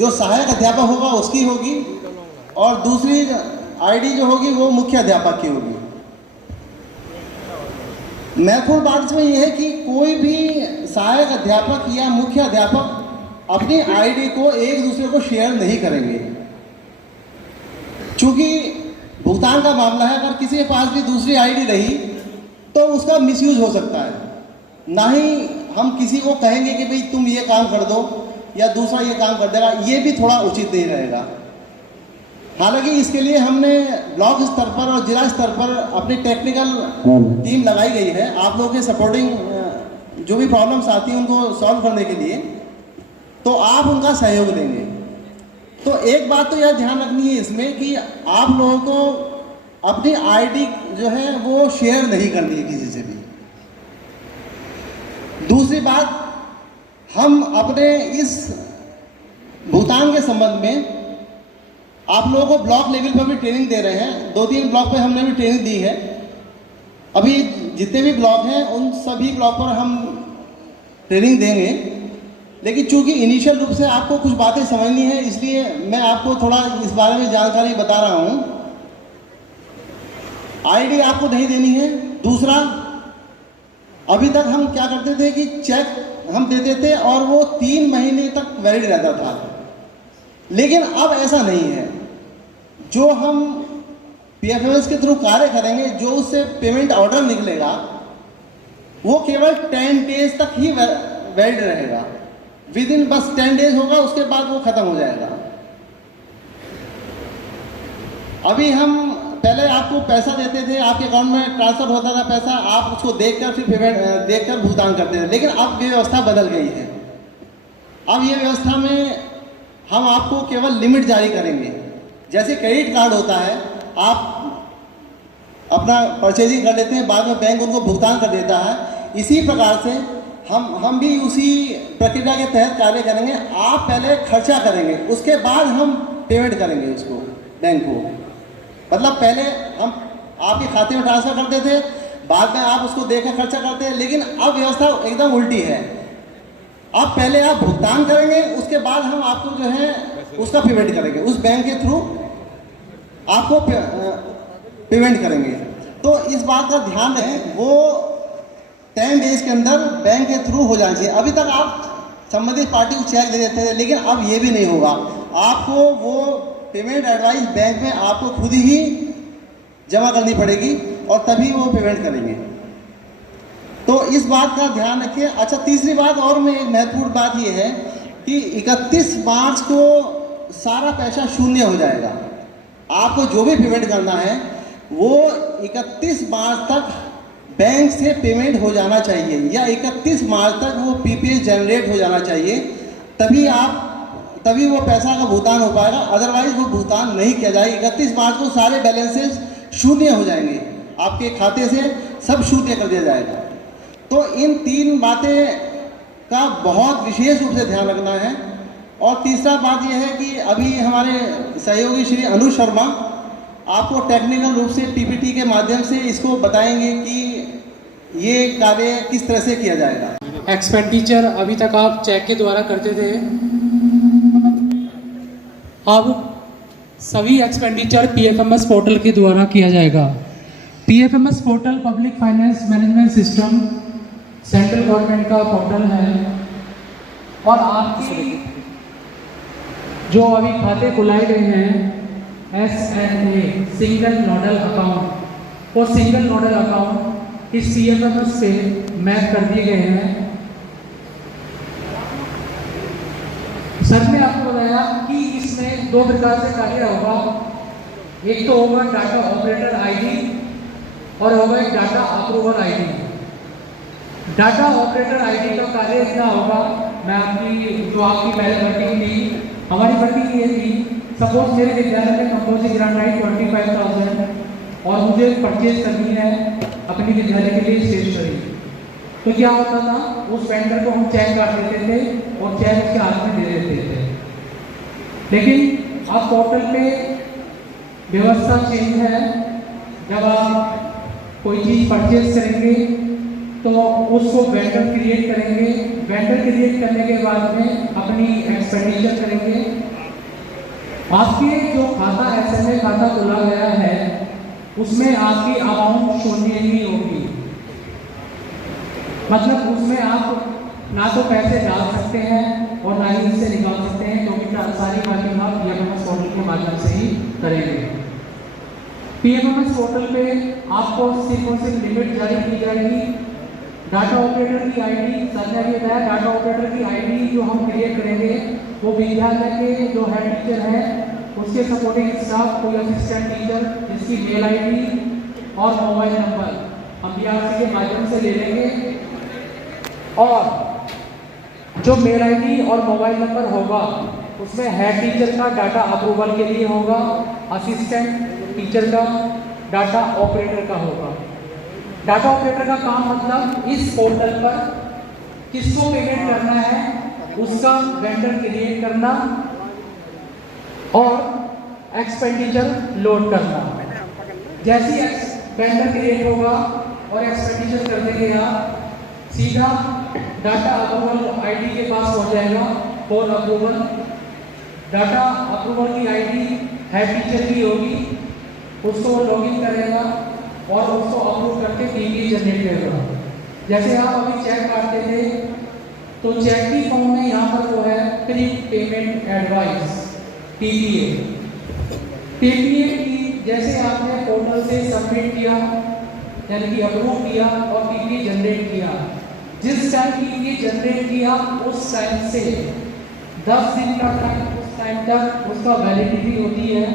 जो सहायक अध्यापक होगा उसकी होगी और दूसरी आईडी जो होगी वो मुख्य अध्यापक की होगी। महत्वपूर्ण बात इसमें यह है कि कोई भी सहायक अध्यापक या मुख्य अध्यापक अपनी आईडी को एक दूसरे को शेयर नहीं करेंगे, क्योंकि भुगतान का मामला है। अगर किसी के पास भी दूसरी आईडी रही तो उसका मिसयूज हो सकता है। ना ही हम किसी को कहेंगे कि भाई तुम ये काम कर दो या दूसरा ये काम कर देगा, ये भी थोड़ा उचित नहीं रहेगा। हालांकि इसके लिए हमने ब्लॉक स्तर पर और जिला स्तर पर अपनी टेक्निकल टीम लगाई गई है, आप लोगों के सपोर्टिंग जो भी प्रॉब्लम्स आती हैं उनको सॉल्व करने के लिए, तो आप उनका सहयोग लेंगे। तो एक बात तो यह ध्यान रखनी है इसमें कि आप लोगों को अपनी आईडी जो है वो शेयर नहीं करनी है किसी से भी। दूसरी बात, हम अपने इस भुगतान के संबंध में आप लोगों को ब्लॉक लेवल पर भी ट्रेनिंग दे रहे हैं। 2-3 ब्लॉक पे हमने भी ट्रेनिंग दी है। अभी जितने भी ब्लॉक हैं उन सभी ब्लॉक पर हम ट्रेनिंग देंगे, लेकिन चूंकि इनिशियल रूप से आपको कुछ बातें समझनी है इसलिए मैं आपको थोड़ा इस बारे में जानकारी बता रहा हूं। आईडी आपको नहीं देनी है। दूसरा, अभी तक हम क्या करते थे कि चेक हम देते थे और वो 3 महीने तक वैलिड रहता था, लेकिन अब ऐसा नहीं है। जो हम पीएफएमएस के थ्रू कार्य करेंगे, जो उससे पेमेंट ऑर्डर निकलेगा वो केवल 10 डेज तक ही वैलिड रहेगा। विद इन बस 10 डेज होगा, उसके बाद वो खत्म हो जाएगा। अभी हम पहले आपको पैसा देते थे, आपके अकाउंट में ट्रांसफर होता था पैसा, आप उसको देखकर फिर पेमेंट देखकर भुगतान करते थे, लेकिन अब ये व्यवस्था बदल गई है। अब ये व्यवस्था में हम आपको केवल लिमिट जारी करेंगे। जैसे क्रेडिट कार्ड होता है, आप अपना परचेजिंग कर लेते हैं, बाद में बैंक उनको भुगतान कर देता है, इसी प्रकार से हम भी उसी प्रक्रिया के तहत कार्य करेंगे। आप पहले खर्चा करेंगे, उसके बाद हम पेमेंट करेंगे उसको, बैंक को। मतलब पहले हम आपके खाते में ट्रांसफर करते थे, बाद में आप उसको देकर खर्चा करते हैं, लेकिन अब व्यवस्था एकदम उल्टी है। अब पहले आप भुगतान करेंगे, उसके बाद हम आपको जो है उसका पेमेंट करेंगे, उस बैंक के थ्रू आपको पेमेंट करेंगे। तो इस बात का ध्यान रखें, वो 10 डेज के अंदर बैंक के थ्रू हो जाना चाहिए। अभी तक आप संबंधित पार्टी को चेक दे देते थे, लेकिन अब ये भी नहीं होगा। आपको वो पेमेंट एडवाइस बैंक में आपको खुद ही जमा करनी पड़ेगी और तभी वो पेमेंट करेंगे। तो इस बात का ध्यान रखिए। अच्छा, तीसरी बात और में एक महत्वपूर्ण बात ये है कि 31 मार्च को सारा पैसा शून्य हो जाएगा। आपको जो भी पेमेंट करना है वो 31 मार्च तक बैंक से पेमेंट हो जाना चाहिए, या 31 मार्च तक वो पीपीएस जनरेट हो जाना चाहिए, तभी वो पैसा का भुगतान हो पाएगा। अदरवाइज वो भुगतान नहीं किया जाएगा। 31 मार्च को सारे बैलेंसेस शून्य हो जाएंगे, आपके खाते से सब शून्य कर दिया जाएगा। तो इन 3 बातें का बहुत विशेष रूप से ध्यान रखना है। और तीसरा बात यह है कि अभी हमारे सहयोगी श्री अनुज शर्मा आपको टेक्निकल रूप से पीपीटी के माध्यम से इसको बताएंगे कि ये कार्य किस तरह से किया जाएगा। एक्सपेंडिचर अभी तक आप चेक के द्वारा करते थे, अब सभी एक्सपेंडिचर पीएफएमएस पोर्टल के द्वारा किया जाएगा। PFMS portal public finance management system central government का पोर्टल है, और आपकी जो अभी खाते खुलाए गए हैं SNA सिंगल नोडल अकाउंट, वो सिंगल नोडल अकाउंट इस पीएफएमएस से मैप कर दिए गए हैं। सर ने आपको बताया कि इसमें 2 प्रकार से कार्य होगा। एक तो होगा डाटा ऑपरेटर आईडी और होगा एक data approval ID. Data operator ID का कार्य इतना होगा, मैं आपकी पहले वर्किंग थी, हमारी वर्किंग ये थी, सपोज मेरे विद्यालय में कंपोजिंग ग्रांट आई 25,000 और मुझे परचेज करनी है अपनी विद्यालय के लिए स्टेशनरी। तो क्या होता था, उस वेंडर को हम चेक काट देते थे और चेक उसके हाथ में दे देते थे। लेकिन अब पोर्टल पे व्यवस्था चेंज है। जब आप कोई चीज़ परचेज करेंगे तो उसको वेंडर क्रिएट करेंगे। वेंडर क्रिएट करने के बाद में अपनी एक्सपेंडिचर करेंगे आपके जो खाता SMA खाता खुला गया है उसमें आपकी अमाउंट शून्य ही होगी, मतलब उसमें आप ना तो पैसे डाल सकते हैं और ना ही इससे निकाल सकते हैं, क्योंकि सारी बातें आप PMMS पोर्टल के माध्यम से ही करेंगे। PMMS पोर्टल पे आपको सिर्फ और सिर्फ लिमिट जारी की जाएगी। डाटा ऑपरेटर की आईडी, सर ने भी बताया, डाटा ऑपरेटर की आईडी जो हम क्रिएट करेंगे वो विद्यालय के जो हेड टीचर है उसके सपोर्टिंग स्टाफ, कोई असिस्टेंट टीचर, जिसकी मेल आईडी और मोबाइल नंबर हम BRC के माध्यम से ले लेंगे। और जो मेल आईडी और मोबाइल नंबर होगा उसमें हेड टीचर का डाटा अप्रूवल के लिए होगा, असिस्टेंट टीचर का, डाटा ऑपरेटर का होगा। डाटा ऑपरेटर का काम मतलब इस पोर्टल पर किसको पेमेंट करना है उसका वेंडर क्रिएट करना और एक्सपेंडिचर लोड करना। जैसे ही वेंडर क्रिएट होगा और एक्सपेंडिचर कर देंगे आप, सीधा डाटा अप्रूवल आईडी के पास हो जाएगा फॉर अप्रूवल। डाटा अप्रूवल की आईडी हेड टीचर की होगी, उसको लॉगिन करेगा और उसको अप्रूव करके PPA जनरेट करेगा। जैसे आप अभी चेक काटते थे तो चेक की फॉर्म में यहाँ पर वो है प्री पेमेंट एडवाइस PPA की जैसे आपने पोर्टल से सबमिट किया यानी कि अप्रूव किया और PPA जनरेट किया, जिस टाइम PPA जनरेट किया उस टाइम से 10 दिन का टाइम, उस टाइम तक उसका वैलिडिटी होती है।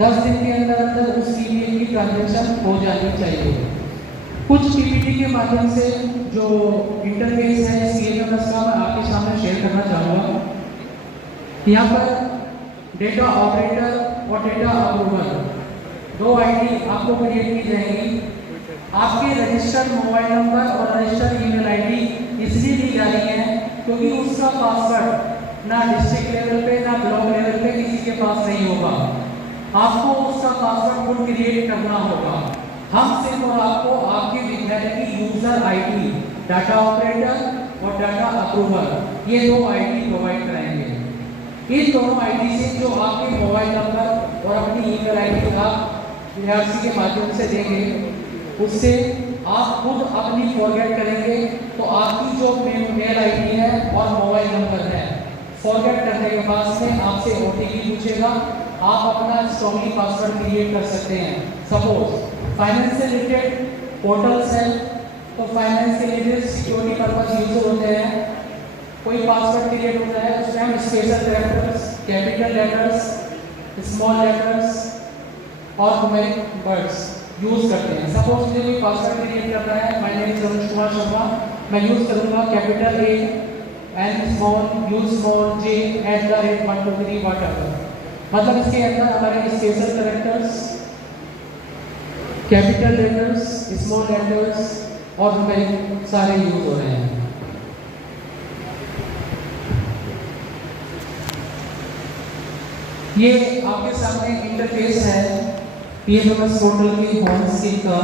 10 दिन के अंदर अंदर उस PPA की ट्रांजैक्शन हो जानी चाहिए। कुछ PPT के माध्यम से जो इंटरफेस है CMMS का मैं आपके सामने शेयर करना चाहूँगा। यहाँ पर डेटा ऑपरेटर और डेटा अप्रूवल दो आईडी आपको क्रिएट की जाएगी। आपके रजिस्टर्ड मोबाइल नंबर और रजिस्टर्ड ईमेल आईडी इसलिए दी जा रही है क्योंकि उसका पासवर्ड ना डिस्ट्रिक्ट लेवल पे ना ब्लॉक लेवल पे किसी के पास नहीं होगा। आपको उसका पासवर्ड खुद क्रिएट करना होगा। हम सिर्फ और आपको आपके विद्यालय की यूजर आईडी, डाटा ऑपरेटर और डाटा अप्रूवल ये दो आईडी प्रोवाइड कराएंगे। इन दोनों आईडी से जो आपके मोबाइल नंबर और अपनी ईमेल आईडी आप BRC के माध्यम से देंगे उससे आप खुद अपनी फॉरगेट करेंगे तो आपकी जो मेल आईडी है और मोबाइल नंबर है, फॉरगेट करने के बाद में आपसे OTP पूछेगा, आप अपना स्ट्रॉन्गली पासवर्ड क्रिएट कर सकते हैं। सपोज फाइनेंस से रिलेटेड पोर्टल्स है तो फाइनेंस के लिए सिक्योरिटी पर्पस यूज होते हैं, कोई पासवर्ड क्रिएट होता है उसमें हम special characters, capital letters, small letters और न्यूमेरिक वर्ड्स यूज करते हैं। सपोज मुझे कोई पासवर्ड क्रिएट करना है, my name is Ramesh Kumar Sharma, मैं यूज करूंगा capital A N small U small J @123 whatever। मतलब इसके अंदर हमारे special characters, capital letters, small letters और न्यूमेरिक सारे यूज हो रहे हैं। ये आपके सामने इंटरफेस है PMMS पोर्टल की होम स्क्रीन का।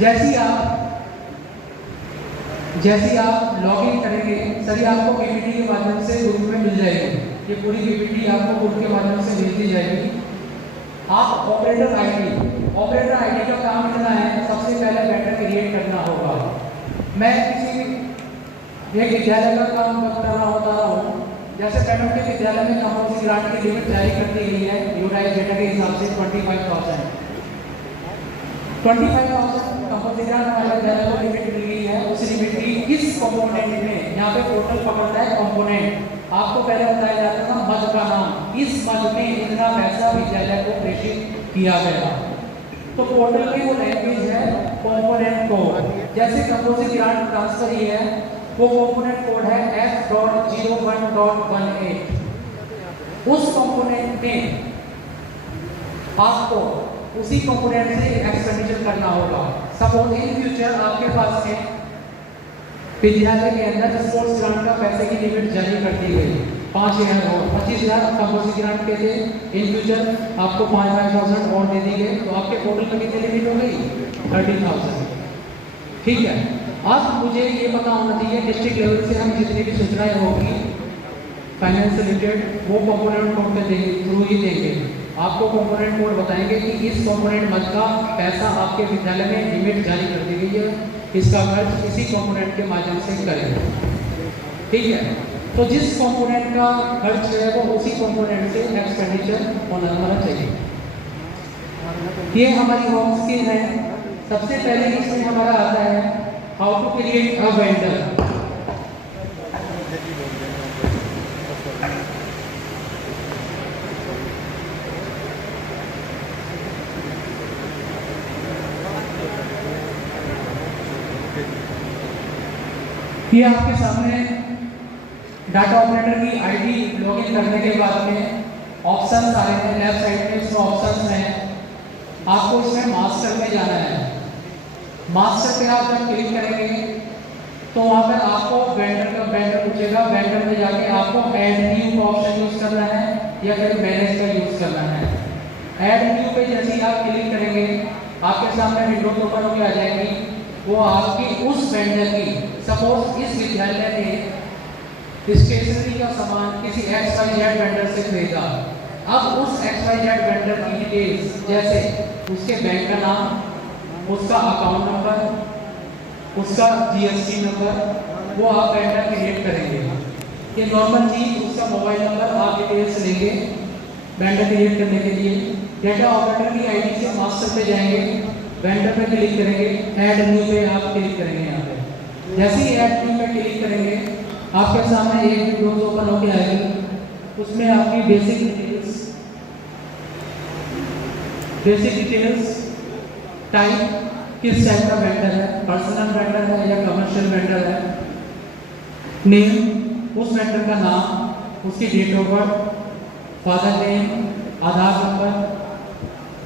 जैसे आप लॉगिन करेंगे सभी आपको PPT के माध्यम से ग्रुप में मिल जाएगी। ये पूरी PPT आपको ग्रुप के माध्यम से भेज दी जाएगी। आप ऑपरेटर आईडी का काम इतना है, सबसे पहले वेंडर क्रिएट करना होगा। मैं किसी एक विद्यालय का काम कर रहा होता हूँ, जैसे मैडम के विद्यालय में कंपल्सरी ग्रांट की लिमिट जारी कर दी गई है यूनाइटेड डेटा के हिसाब से 25,000 कंपल्सरी ग्रांट हमारे विद्यालय को लिमिट मिल गई है। उस लिमिट की किस कंपोनेंट में, यहाँ पे पोर्टल पकड़ता है कंपोनेंट, आपको पहले बताया जाता था मद का नाम, इस मद में इतना पैसा विद्यालय को प्रेषित किया गया। तो पोर्टल की वो लैंग्वेज है कंपोनेंट कोड। जैसे कंपल्सरी ग्रांट ट्रांसफर ही है, वो कंपोनेंट कोड है F.01.18। उस कंपोनेंट में आपको उसी कंपोनेंट से एक्सपेंडिचर करना होगा। सपोज इन फ्यूचर आपके पास में विद्यालय के अंदर स्पोर्ट्स ग्रांट का पैसे की लिमिट जारी कर दी गई 5,000 और 25,000 कंपल्सरी ग्रांट के थे। इन फ्यूचर आपको 5,000 और दे दी गई तो आपके पोर्टल पर कितनी लिमिट हो गई 30,000। ठीक है, अब मुझे ये पता होना चाहिए डिस्ट्रिक्ट लेवल से हम जितनी भी सूचनाएं होगी फाइनेंस से रिलेटेड वो कंपोनेंट कोड के थ्रू ही देंगे। आपको कंपोनेंट कोड बताएंगे कि इस कंपोनेंट मद का पैसा आपके विद्यालय में लिमिट जारी कर दी गई है, इसका खर्च इसी कंपोनेंट के माध्यम से करें। ठीक है, तो जिस कंपोनेंट का खर्च है वो उसी कंपोनेंट से एक्सपेंडिचर होना चाहिए। ये हमारी होम स्किल है। सबसे पहले इसमें हमारा आता है how to create a vendor. ये आपके सामने डाटा ऑपरेटर की आईडी लॉगिन करने के बाद में ऑप्शंस आ रहे हैं। लेफ्ट साइड में इसमें ऑप्शंस हैं। आपको इसमें मास्टर में जाना है। मास्टर पे आप जब क्लिक करेंगे तो वहाँ पर आपको वेंडर पूछेगा। वेंडर में जाके आपको ऐड न्यू का ऑप्शन यूज करना है या फिर मैनेज का यूज करना है। ऐड न्यू पे जैसे ही आप क्लिक करेंगे आपके सामने विंडो ओपन होकर आ जाएगी। वो आपकी उस वेंडर की, सपोज इस विद्यालय ने स्टेशनरी का सामान किसी XYZ वेंडर से खरीदा। अब उस XYZ वेंडर की डिटेल्स जैसे उसके बैंक का नाम, उसका अकाउंट नंबर, उसका GST नंबर, वो आप वेंडर क्रिएट करेंगे। ये नॉर्मल चीज, उसका मोबाइल नंबर आप डिटेल्स लेंगे वेंडर क्रिएट करने के लिए। डेटा ऑपरेटर की आईडी से मास्टर पे जाएंगे, वेंडर पे क्लिक करेंगे, ऐड न्यू पे आप क्लिक करेंगे। यहाँ पे जैसे ही ऐड न्यू पे क्लिक करेंगे आपके सामने एक विंडोज ओपन होकर आएगी। उसमें आपकी बेसिक डिटेल्स टाइप, किस टाइप का वेंडर है, पर्सनल वेंडर है या कमर्शियल वेंडर है, नेम, उस वेंडर का नाम, उसकी date of birth, father name, Aadhaar number,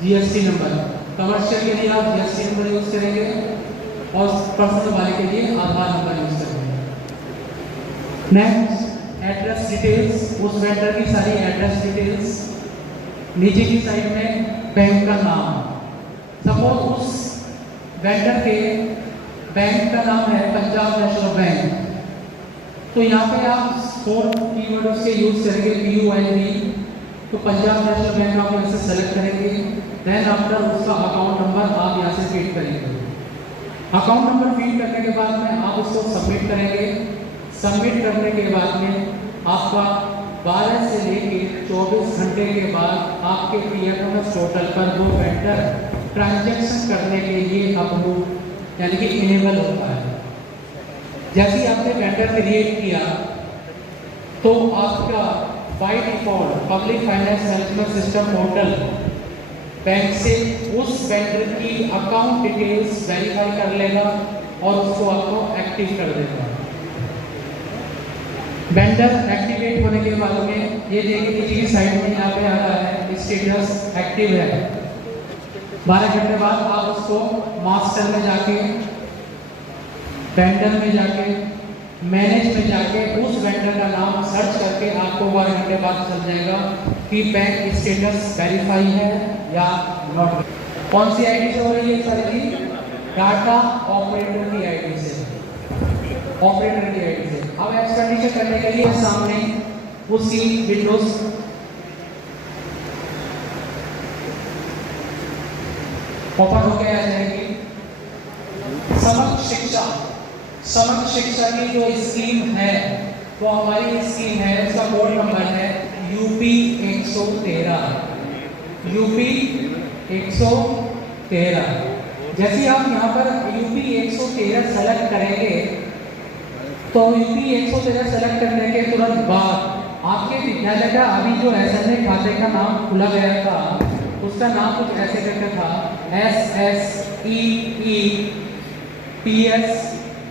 GST number. Commercial के लिए आप GST नंबर यूज करेंगे और पर्सनल वाले के लिए आधार नंबर यूज करेंगे। नेक्स्ट एड्रेस डिटेल्स, उस वेंडर की सारी एड्रेस डिटेल्स। नीचे की साइड में बैंक का नाम। सपोज उस वेंडर के बैंक का नाम है पंजाब नेशनल बैंक, तो यहाँ पे आप 4 कीवर्ड उसके यूज करेंगे, PUNB। तो पंजाब नेशनल बैंक आप यहाँ से सेलेक्ट करेंगे। देन आफ्टर उसका अकाउंट नंबर आप यहाँ से फीड करेंगे। अकाउंट नंबर फीड करने के बाद में आप उसको सबमिट करेंगे। सबमिट करने के बाद में आपका 12 से लेके 24 घंटे के बाद आपके PMS पोर्टल पर वो वेंडर ट्रांजैक्शन करने के लिए अप्रूव यानी कि इनेबल होता है। जैसे ही आपने वेंडर क्रिएट किया तो आपका by default public finance management system portal bank से उस वेंडर की अकाउंट डिटेल्स वेरीफाई कर लेगा और उसको आपको एक्टिव कर देगा। वेंडर एक्टिवेट होने के बाद में ये देखिए नीचे की साइड में यहाँ पे आ रहा है स्टेटस एक्टिव है। 12 घंटे बाद आप उसको मास्टर में जाके, वेंडर में जाके, मैनेज में जाके उस वेंडर का नाम सर्च करके आपको 12 घंटे बाद चल जाएगा कि बैंक स्टेटस वेरीफाई है या नॉट। कौन सी आईडी से हो रही है सारी? डाटा ऑपरेटर की आईडी से, ऑपरेटर की आईडी से। अब एक्सपेंडिचर करने के लिए सामने उसी विंडोज ओपन होकर आ जाएगी। समग्र शिक्षा, समग्र शिक्षा की जो स्कीम है वो हमारी स्कीम है, उसका कोड नंबर है UP 113, UP 113। जैसे आप यहाँ पर UP 113 सेलेक्ट करेंगे तो UP 113 सेलेक्ट करने के तुरंत बाद आपके विद्यालय का अभी जो SNA खाते का नाम खुला गया था उसका नाम कुछ ऐसे करके था, SSEEPS,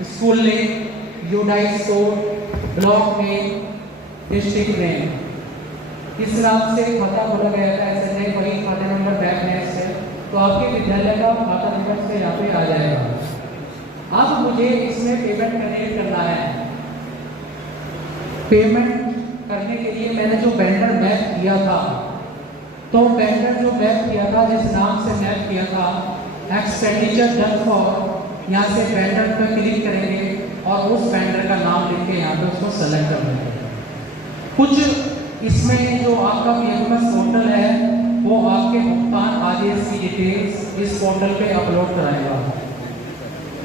school name, UDISE code, block name, district name. इस नाम से खाता खोला गया था SNA, वही खाते नंबर बैंक है इससे, तो आपके विद्यालय का खाता नंबर से यहाँ पे आ जाएगा। अब मुझे इसमें पेमेंट करना है। पेमेंट करने के लिए मैंने जो वेंडर मैप किया था, तो वेंडर जो मैप किया था, जिस नाम से मैप किया था, एक्सपेंडिचर डन फॉर, यहाँ से वेंडर पर क्लिक करेंगे और उस वेंडर का नाम लिख के यहाँ पे उसको सेलेक्ट कर लेंगे। कुछ इसमें जो आपका पीएमएस पोर्टल है वो आपके भुगतान आदेश की डिटेल्स इस पोर्टल पे अपलोड कराएगा।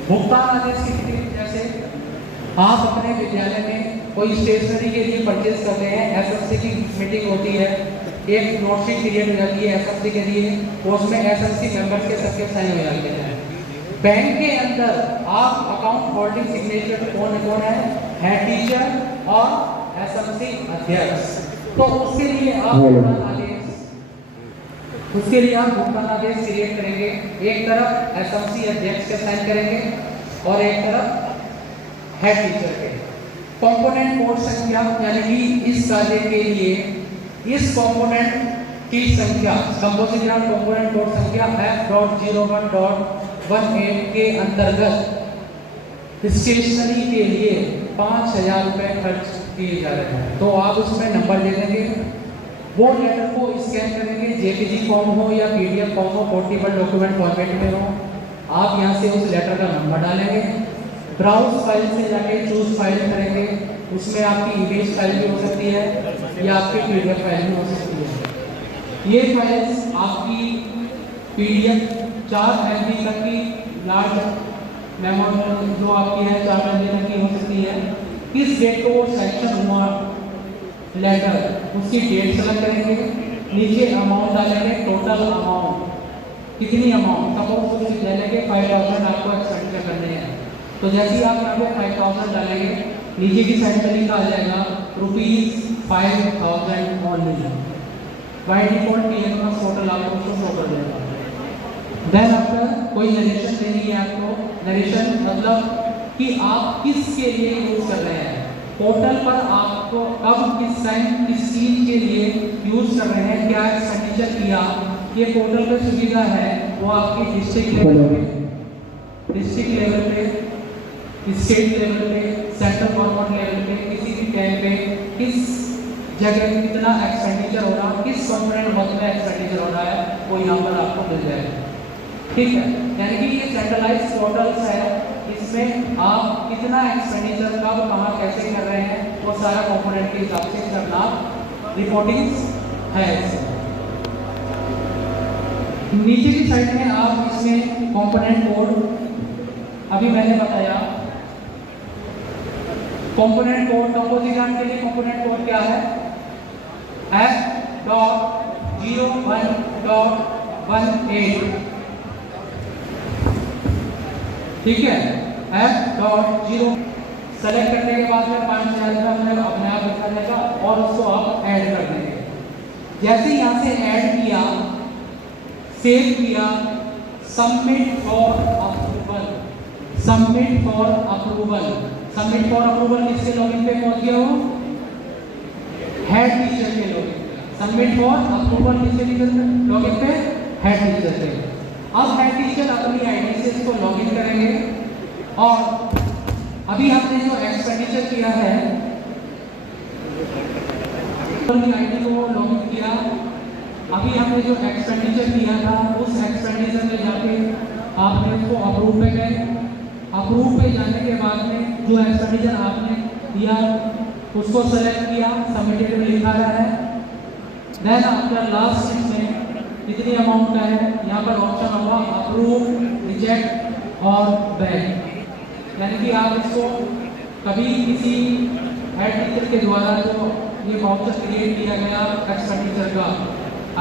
भुगतान आदेश की डिटेल्स जैसे आप अपने विद्यालय में कोई स्टेशनरी के लिए परचेज कर रहे हैं, एसएमसी की मीटिंग होती है, एक नोटिस पीरियड हो जाती है एसएमसी के लिए, उसमें एसएमसी मेंबर्स के सबके साइन हो जाते हैं। बैंक के अंदर आप अकाउंट होल्डिंग सिग्नेचर कौन है टीचर और एसएमसी अध्यक्ष। तो उसके लिए आप भुगतान आदेश क्रिएट करेंगे। एक तरफ एसएमसी अध्यक्ष के साइन करेंगे और एक तरफ हेड टीचर के। कंपोनेंट कोड संख्या यानी कि इस कार्य के लिए इस कंपोनेंट की संख्या कंपोजिट कंपोनेंट कोड संख्या F.01.18 के अंतर्गत स्टेशनरी के लिए 5,000 रुपए खर्च किए जा रहे हैं। तो आप उसमें नंबर दे देंगे, वो लेटर को स्कैन करेंगे, जेपीजी फॉर्म हो या पीडीएफ फॉर्म हो, पोर्टेबल डॉक्यूमेंट फॉर्मेट में हो, आप यहाँ से उस लेटर का नंबर डालेंगे, ब्राउज फाइल से जाके चूज फाइल करेंगे, उसमें आपकी इमेज फाइल भी हो सकती है या आपकी पीडीएफ फाइल भी हो सकती है। ये फाइल्स आपकी पीडीएफ 4 MB तक की लार्ज मेमोरी जो आपकी है 4 MB तक की हो सकती है। किस डेट को सेक्शन हुआ लेटर उसकी डेट सेलेक्ट करेंगे, नीचे अमाउंट डालेंगे, टोटल अमाउंट कितनी अमाउंट, सपोज कुछ ले लेंगे 5,000 आपको एक्सपेंडिचर करने हैं, तो जैसे ही आप यहाँ पे 5,000 डालेंगे नीचे की साइड में लिखा आ जाएगा ₹5,000 only. By default PMS total आपको उसको शो कर देगा। देन आफ्टर कोई नरेशन देनी है आपको, नरेशन मतलब कि आप किसके लिए यूज कर रहे हैं, पोर्टल पर आपको कब किस टाइम किस चीज के लिए यूज कर रहे हैं, क्या एक्सपेंडिचर किया, ये पोर्टल पर सुविधा है वो आपकी डिस्ट्रिक्ट लेवल पे, स्टेट लेवल पे, सेंट्रल गवर्नमेंट लेवल पे, किसी भी टाइम पे किस जगह कितना एक्सपेंडिचर हो रहा है, किस कंपोनेंट वर्क में एक्सपेंडिचर हो रहा है, वो यहाँ पर आपको मिल जाएगा। ठीक है, यानी कि ये सेंट्रलाइज्ड पोर्टल्स है, इसमें आप कितना एक्सपेंडिचर कब कहाँ कैसे कर रहे हैं वो सारा कंपोनेंट के हिसाब से करना रिपोर्टिंग है। नीचे की साइड में आप इसमें कंपोनेंट कोड अभी मैंने बताया, कंपोनेंट कोड कंपोजिट के लिए कंपोनेंट कोड क्या है F.01.18। ठीक है, F.0 सेलेक्ट करने के बाद में 5,000 अपने आप लिखा जाएगा और उसको आप ऐड कर देंगे। जैसे यहाँ से ऐड किया, सेव किया, submit for approval, submit for approval, submit for approval किसके लॉगिन पे पहुंच गया हो, हेड टीचर के लॉगिन पे। सबमिट फॉर अप्रूवल किसके लॉगिन पे, हेड टीचर पे। अब हेड टीचर अपनी आईडी से इसको लॉगिन करेंगे और अभी हमने जो एक्सपेंडिचर किया है अपनी आईडी को लॉगिन किया, अभी हमने जो एक्सपेंडिचर किया था उस एक्सपेंडिचर में जाके आपने उसको अप्रूव पे गए, अप्रूव पे जाने के बाद में जो एक्सपेंडिचर आपने दिया उसको सेलेक्ट किया, सबमिटेड में लिखा रहा है। देन आफ्टर लास्ट इसमें कितनी अमाउंट का है, यहाँ पर ऑप्शन होगा अप्रूव, रिजेक्ट और बैक, यानी कि आप इसको कभी किसी हेड टीचर के द्वारा जो ये वाउचर क्रिएट किया गया एक्सपेंडिचर का,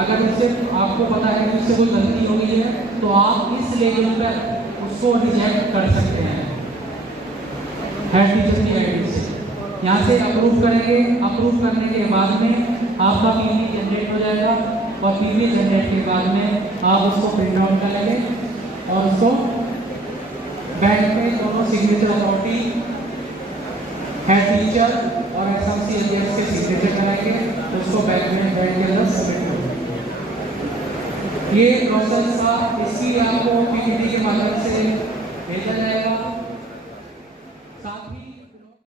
अगर उससे आपको पता है कि उससे कोई गलती हो गई है तो आप इस लेवल पर उसको रिजेक्ट कर सकते हैं हेड टीचर की आईडी से। यहाँ से अप्रूव करेंगे, अप्रूव करने के बाद में आपका पीवी जनरेट हो जाएगा और पीवी जनरेट के बाद में आप उसको प्रिंट आउट करेंगे और उसको बैंक पे दोनों सिग्नेचर अथॉरिटी हेड टीचर और एसएमसी अध्यक्ष के सिग्नेचर कराएंगे तो उसको बैंक में बैंक के अंदर सबमिट होगा। ये प्रोसेस था, इसकी आपको पीपीटी के माध्यम से भेजा जाएगा।